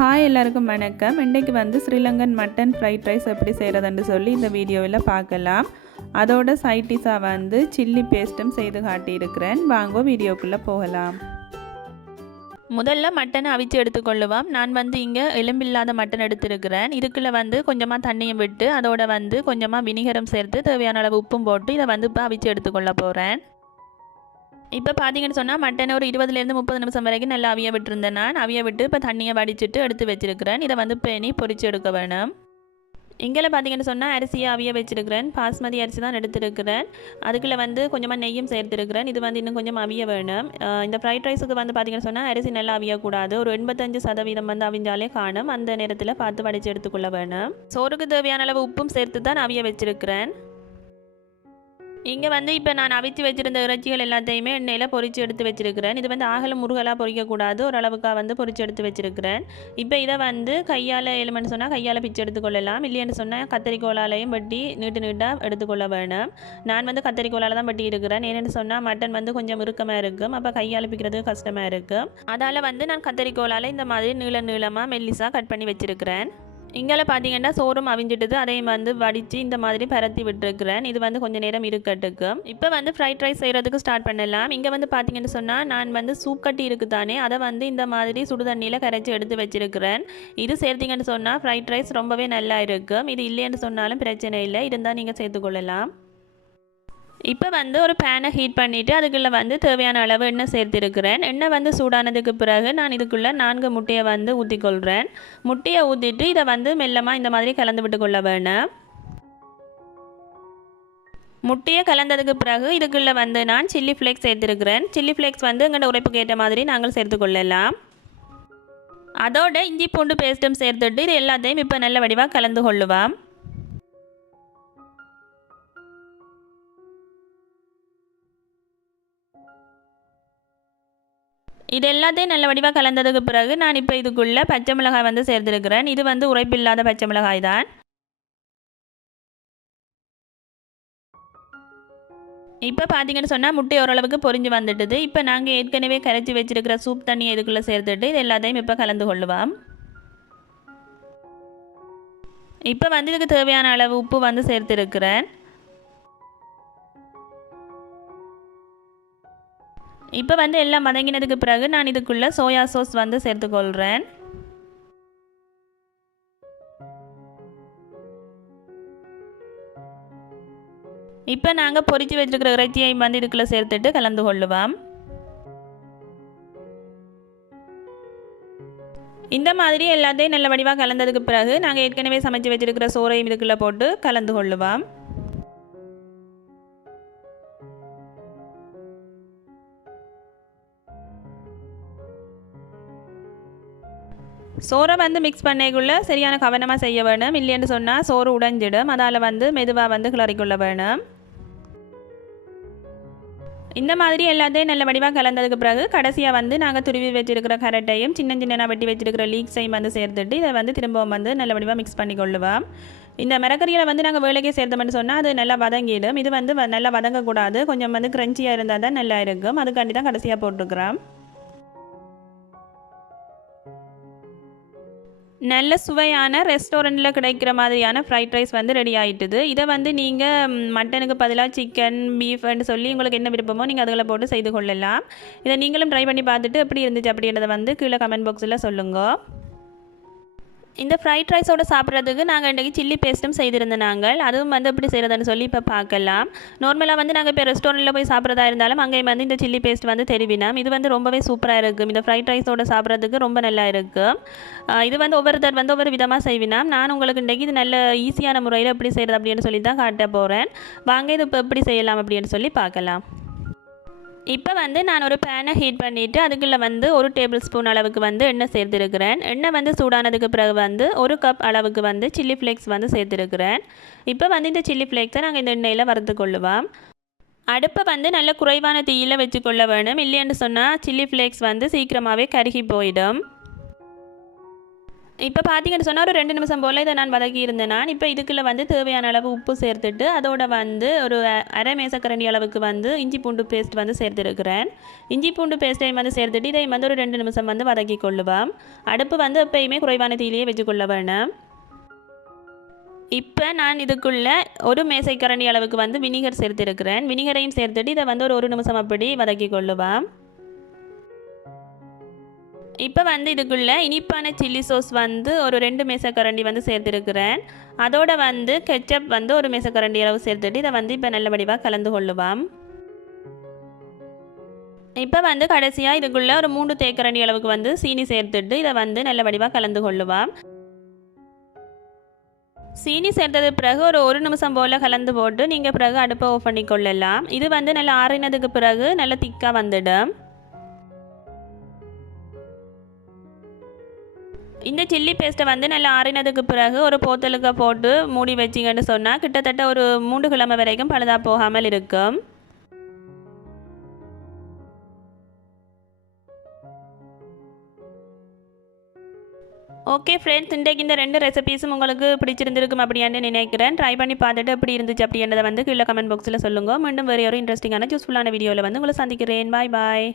Hi எல்லாருக்கும் வணக்கம். இன்றைக்கு வந்து ஸ்ரீலங்கன் மட்டன் ஃப்ரைட் ரைஸ் எப்படி செய்கிறதுன்னு சொல்லி இந்த வீடியோவில் பார்க்கலாம். அதோட சைட் டிஷ்ஷாக வந்து சில்லி பேஸ்ட்டும் செய்து காட்டியிருக்கிறேன். வாங்க வீடியோக்குள்ளே போகலாம். முதல்ல மட்டனை அவிச்சு எடுத்துக்கொள்ளுவோம். நான் வந்து இங்கே எலும்பில்லாத மட்டன் எடுத்துருக்கிறேன். இதுக்குள்ளே வந்து கொஞ்சமாக தண்ணியும் விட்டு அதோட வந்து கொஞ்சமாக வினிகரம் சேர்த்து தேவையான அளவு உப்பும் போட்டு இதை வந்து இப்போ அவிச்சு எடுத்துக்கொள்ள போகிறேன். இப்போ பார்த்தீங்கன்னு சொன்னால் மட்டன் ஒரு 20லேருந்து 30 நிமிஷம் வரைக்கும் நல்லா அவிய விட்டுருந்தேன். நான் அவிய விட்டு இப்போ தண்ணியை வடிச்சிட்டு எடுத்து வச்சுருக்கிறேன். இதை வந்து பேணி பொரிச்சு எடுக்க வேணும். இங்கே பார்த்தீங்கன்னு சொன்னால் அரிசியை அவிய வச்சுருக்கிறேன். பாஸ்மதி அரிசி தான் எடுத்துருக்கிறேன். அதுக்குள்ளே வந்து கொஞ்சமாக நெய்யும் சேர்த்துருக்கிறேன். இது வந்து இன்னும் கொஞ்சம் அவிய வேணும். இந்த ஃப்ரைட் ரைஸுக்கு வந்து பார்த்தீங்கன்னு சொன்னால் அரிசி நல்லா அவியக்கூடாது. ஒரு 85% வந்து அவிஞ்சாலே காணும். அந்த நேரத்தில் பார்த்து வடித்து எடுத்துக்கொள்ள வேணும். சோறுக்கு தேவையான அளவு உப்பும் சேர்த்து தான் அவிய வச்சுருக்கிறேன். இங்கே வந்து இப்போ நான் அவிச்சு வச்சுருந்த இறைச்சிகள் எல்லாத்தையுமே எண்ணெயில் பொரித்து எடுத்து வச்சுருக்கிறேன். இது வந்து ஆகலும் முருகலாக பொரிக்கக்கூடாது, ஓரளவுக்காக வந்து பொரித்து எடுத்து வச்சுருக்கிறேன். இப்போ இதை வந்து கையால் எலுமென்னு சொன்னால் கையால் பிச்சு எடுத்துக்கொள்ளலாம். இல்லைன்னு சொன்னால் கத்தரிக்கோலாலையும் வெட்டி நீட்டாக எடுத்துக்கொள்ள வேணும். நான் வந்து கத்தரிக்கோலால் தான் வெட்டி இருக்கிறேன். ஏன்னு சொன்னால் மட்டன் வந்து கொஞ்சம் இறுக்கமாக இருக்கும், அப்போ கையால் பிக்கிறதுக்கு கஷ்டமாக இருக்கும். அதால் வந்து நான் கத்தரிக்கோலால் இந்த மாதிரி நீளமாக மெல்லிஸாக கட் பண்ணி வச்சுருக்கிறேன். இங்கே பார்த்தீங்கன்னா சோறும் அவிஞ்சிட்டது, அதையும் வந்து வடித்து இந்த மாதிரி பரத்தி விட்டுருக்கிறேன். இது வந்து கொஞ்சம் நேரம் இருக்கட்டுக்கு. இப்போ வந்து ஃப்ரைட் ரைஸ் செய்கிறதுக்கு ஸ்டார்ட் பண்ணலாம். இங்கே வந்து பார்த்தீங்கன்னு சொன்னால் நான் வந்து சூப் கட்டி இருக்குதானே, அதை வந்து இந்த மாதிரி சுடுதண்ணியில் கரைச்சி எடுத்து வச்சுருக்கிறேன். இது சேர்த்திங்கன்னு சொன்னால் ஃப்ரைட் ரைஸ் ரொம்பவே நல்லா இருக்கும். இது இல்லைன்னு சொன்னாலும் பிரச்சனை இல்லை, இருந்தால் நீங்கள் சேர்த்துக்கொள்ளலாம். இப்போ வந்து ஒரு பேனை ஹீட் பண்ணிவிட்டு அதுக்குள்ளே வந்து தேவையான அளவு எண்ணெய் சேர்த்துருக்கிறேன். எண்ணெய் வந்து சூடானதுக்கு பிறகு நான் இதுக்குள்ளே 4 முட்டையை வந்து ஊற்றிக்கொள்கிறேன். முட்டையை ஊற்றிட்டு இதை வந்து மெல்லமாக இந்த மாதிரி கலந்து விட்டு கொள்ள வேணும். முட்டையை கலந்ததுக்கு பிறகு இதுக்குள்ளே வந்து நான் சில்லி ஃப்ளேக்ஸ் சேர்த்துருக்கிறேன். சில்லி ஃப்ளேக்ஸ் வந்து எங்களோட உரைப்புக்கு ஏற்ற மாதிரி நாங்கள் சேர்த்துக்கொள்ளலாம். அதோட இஞ்சி பூண்டு பேஸ்ட்டும் சேர்த்துட்டு இது எல்லாத்தையும் இப்போ நல்ல வடிவாக கலந்து கொள்ளுவோம். இது எல்லாத்தையும் நல்ல வடிவாக கலந்ததுக்கு பிறகு நான் இப்போ இதுக்குள்ளே பச்சை மிளகாய் வந்து சேர்த்துருக்கிறேன். இது வந்து உரைப்பில்லாத பச்சை மிளகாய் தான். இப்போ பார்த்தீங்கன்னு சொன்னால் முட்டை ஓரளவுக்கு பொரிஞ்சு வந்துட்டுது. இப்போ நாங்கள் ஏற்கனவே கரைச்சி வச்சுருக்கிற சூப் தண்ணியை இதுக்குள்ளே சேர்த்துட்டு இது எல்லாத்தையும் இப்போ கலந்து கொள்ளுவோம். இப்போ வந்து இதுக்கு தேவையான அளவு உப்பு வந்து சேர்த்துருக்கிறேன். இப்போ வந்து எல்லாம் மதங்கினதுக்கு பிறகு நான் இதுக்குள்ளே சோயா சாஸ் வந்து சேர்த்துக்கொள்கிறேன். இப்போ நாங்கள் பொரிச்சு வச்சுருக்கிற இறைச்சியை வந்து இதுக்குள்ளே சேர்த்துட்டு கலந்து கொள்ளுவோம். இந்த மாதிரி எல்லாத்தையும் நல்ல வடிவாக கலந்ததுக்கு பிறகு நாங்கள் ஏற்கனவே சமைச்சு வச்சுருக்கிற சோறையும் இதுக்குள்ளே போட்டு கலந்து கொள்ளுவோம். சோறை வந்து மிக்ஸ் பண்ணிக்குள்ளே சரியான கவனமாக செய்ய வேணும். இல்லைன்னு சொன்னால் சோறு உடைஞ்சிடும். அதால் வந்து மெதுவாக வந்து கிளறிக்கொள்ள வேணும். இந்த மாதிரி எல்லாத்தையும் நல்ல வடிவாக கலந்ததுக்கு பிறகு கடைசியாக வந்து நாங்கள் துருவி வச்சுருக்கிற கரட்டையும் சின்ன வெட்டி வச்சுருக்கிற லீக்ஸையும் வந்து சேர்த்துட்டு இதை வந்து திரும்பவும் வந்து நல்ல வடிவாக மிக்ஸ் பண்ணி கொள்ளுவோம். இந்த மிளகறியில் வந்து நாங்கள் வேலைக்கே சேர்த்தோம்னு சொன்னால் அது நல்லா வதங்கிடும். இது வந்து நல்லா வதங்கக்கூடாது, கொஞ்சம் வந்து க்ரன்ச்சியாக இருந்தால் தான் நல்லா இருக்கும். அதுக்காண்டி தான் கடைசியாக போட்டுருக்குறோம். நல்ல சுவையான ரெஸ்டாரண்ட்டில் கிடைக்கிற மாதிரியான ஃப்ரைட் ரைஸ் வந்து ரெடி ஆகிட்டுது. இதை வந்து நீங்கள் மட்டனுக்கு பதிலாக சிக்கன் பீஃப்னு சொல்லி உங்களுக்கு என்ன விருப்பமோ நீங்கள் அதில் போட்டு செய்து கொள்ளலாம். இதை நீங்களும் ட்ரை பண்ணி பார்த்துட்டு எப்படி இருந்துச்சு அப்படின்றத வந்து கீழே கமெண்ட் பாக்ஸில் சொல்லுங்கள். இந்த ஃப்ரைட் ரைஸோடு சாப்பிட்றதுக்கு நாங்கள் இன்றைக்கி சில்லி பேஸ்ட்டும் செய்திருந்தோம். நாங்கள் அதுவும் வந்து எப்படி செய்கிறதுன்னு சொல்லி இப்போ பார்க்கலாம். நார்மலாக வந்து நாங்கள் இப்போ ரெஸ்டாரண்ட்டில் போய் சாப்பிட்றதா இருந்தாலும் அங்கேயும் வந்து இந்த சில்லி பேஸ்ட் வந்து தெரிவினோம். இது வந்து ரொம்பவே சூப்பராக இருக்கும். இந்த ஃப்ரைட் ரைஸோடு சாப்பிட்றதுக்கு ரொம்ப நல்லா இருக்கும். இது வந்து ஒவ்வொருத்தர் வந்து ஒவ்வொரு விதமாக செய்வினோம். நான் உங்களுக்கு இன்றைக்கி இது நல்ல ஈஸியான முறையில் எப்படி செய்கிறது அப்படின்னு சொல்லி தான் காட்ட போகிறேன். வாங்க இது இப்போ எப்படி செய்யலாம் அப்படின்னு சொல்லி பார்க்கலாம். இப்போ வந்து நான் ஒரு பேனை ஹீட் பண்ணிவிட்டு அதுக்குள்ளே வந்து 1 டேபிள் ஸ்பூன் அளவுக்கு வந்து எண்ணெய் சேர்த்துருக்கிறேன். எண்ணெய் வந்து சூடானதுக்கு பிறகு வந்து 1 கப் அளவுக்கு வந்து சில்லி ஃப்ளேக்ஸ் வந்து சேர்த்துருக்கிறேன். இப்போ வந்து இந்த சில்லி ஃப்ளேக்ஸை நாங்கள் இந்த எண்ணெயில் வறுத்து கொள்ளுவோம். அடுப்பை வந்து நல்ல குறைவான தீயில் வச்சுக்கொள்ள வேணும். இல்லைன்னு சொன்னால் சில்லி ஃப்ளேக்ஸ் வந்து சீக்கிரமாகவே கருகி போயிடும். இப்போ பார்த்தீங்கன்னு சொன்னால் ஒரு 2 நிமிஷம் போல் இதை நான் வதக்கி இருந்தேன். நான் இப்போ இதுக்குள்ளே வந்து தேவையான அளவு உப்பு சேர்த்துட்டு அதோட வந்து ஒரு அரை மேசக்கரண்டி அளவுக்கு வந்து இஞ்சி பூண்டு பேஸ்ட் வந்து சேர்த்துருக்கிறேன். இஞ்சி பூண்டு பேஸ்ட்டையும் வந்து சேர்த்துட்டு இதையும் வந்து ஒரு 2 நிமிஷம் வந்து வதக்கி கொள்ளுவோம். அடுப்பு வந்து எப்பயுமே குறைவான தீயிலேயே வச்சுக்கொள்ள வேணும். இப்போ நான் இதுக்குள்ளே ஒரு மேசைக்கரண்டி அளவுக்கு வந்து வினிகர் சேர்த்துருக்கிறேன். வினிகரையும் சேர்த்துட்டு இதை வந்து ஒரு நிமிஷம் அப்படி வதக்கி கொள்ளுவோம். இப்போ வந்து இதுக்குள்ளே இனிப்பான சில்லி சோஸ் வந்து ஒரு 2 மேசக்கரண்டி வந்து சேர்த்துருக்கிறேன். அதோட வந்து கெச்சப் வந்து ஒரு மேசக்கரண்டி அளவு சேர்த்துட்டு இதை வந்து இப்போ நல்ல வடிவாக கலந்து கொள்ளுவோம். இப்போ வந்து கடைசியாக இதுக்குள்ளே ஒரு 3 தேக்கரண்டி அளவுக்கு வந்து சீனி சேர்த்துட்டு இதை வந்து நல்ல வடிவாக கலந்து கொள்ளுவோம். சீனி சேர்த்தது பிறகு ஒரு நிமிஷம் போல் கலந்து போட்டு நீங்கள் பிறகு அடுப்பை ஆஃப் பண்ணி கொள்ளலாம். இது வந்து நல்லா ஆறினதுக்கு பிறகு நல்லா திக்காக வந்துடும். இந்த சில்லி பேஸ்ட்டை வந்து நல்லா ஆறினதுக்கு பிறகு ஒரு போத்தலுக்கு போட்டு மூடி வச்சிங்கன்னு சொன்னால் கிட்டத்தட்ட ஒரு 3 கிழமை வரைக்கும் பழுதாக போகாமல் இருக்கும். ஓகே ஃப்ரெண்ட்ஸ், இன்றைக்கு இந்த 2 ரெசிபீஸும் உங்களுக்கு பிடிச்சிருந்திருக்கும் அப்படின்னு நினைக்கிறேன். ட்ரை பண்ணி பார்த்துட்டு எப்படி இருந்துச்சு அப்படின்றத வந்து கீழே கமெண்ட் பாக்ஸில் சொல்லுங்கள். மீண்டும் வேறு ஒரு இன்ட்ரெஸ்டிங்கான யூஸ்ஃபுல்லான வீடியோவில் வந்து உங்களை சந்திக்கிறேன். பாய் பாய்.